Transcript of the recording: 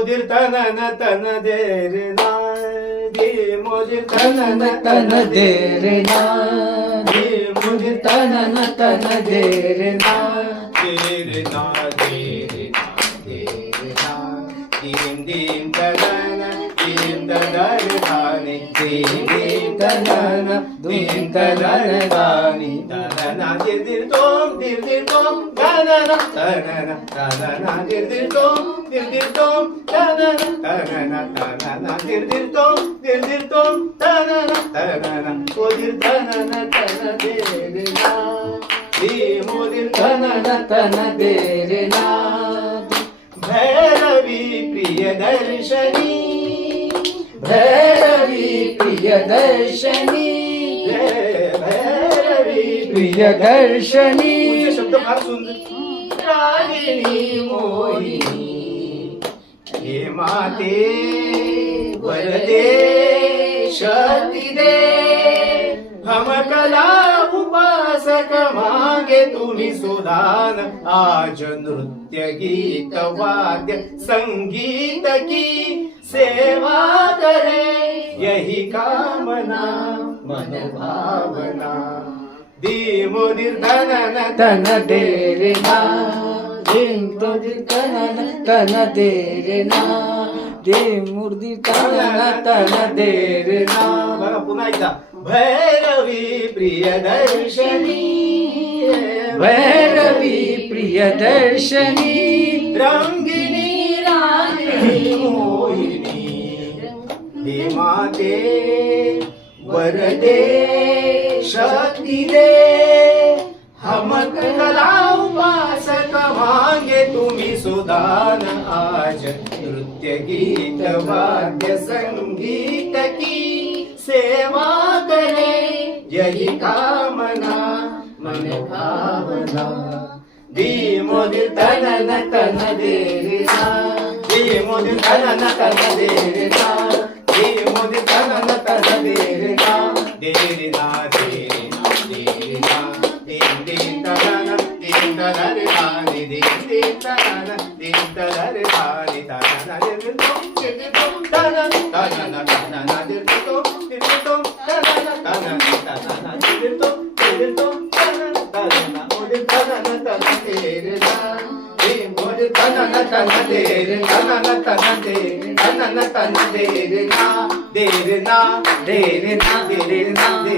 मोदिर तनन तन देर ना दी मोदिर तनन तन देर ना दी मोदिर तनन तन देर ना देर ना देर ना देर ना दीम दीम तनन दीम तनन दानी दीम दीम तनन दीम तनन दानी तनना दिर दिर तोम तनना तनना तनना दिर दिर तोम तनना तनना तनना दिर दिर तोम तनना तनना मोदिर तनन तन देर ना दी मोदिर तनन तन देर ना भैरवी प्रिय दर्शनी भैरवी प्रिय दर्शनी भैरवी प्रिय दर्शनी शब्द फार सुंदर रागिणी मोहिनी हे माते वरदे शक्ती दे हम कला उपासक मागे तुम्ही सुदान आज नृत्य गीत वाद्य संगीत की सेवा करे यही कामना मन भावना दी मोदिर तनन तन देर ना दीम मोदिर तनन तन देर ना दे मूर्ती तनन तन देर ना बघा पुन्हा एकदा भैरवी प्रिय दर्शनी भैरवी प्रिय दर्शनी रंगिणी रागिणी मोहिनी हे माते वरदे शक्ती दे हम कला उपासक मांगे तुम्ही सुदान आज नृत्य गीत वाद्य संगीत की सेवा करे यही कामना मन भावना दी मोदिर तनन तन देर ना दी मोदिर तनन तन देर ना दी मोदिर तनन तन देर ना देर ना देर ना देर ना दीम दीम तनन दीम तनन दानी दीम दीम तनन दीम तनन दानी तनन दिर तुम तनन तनन तनन दिर तुम तनन तनन तनन दिर तुम तनन तनन मोदिर तनन तन देर ना दी मोदिर तनन तन देर तनन तन देर तनन तन देर ना देर ना देर ना देर ना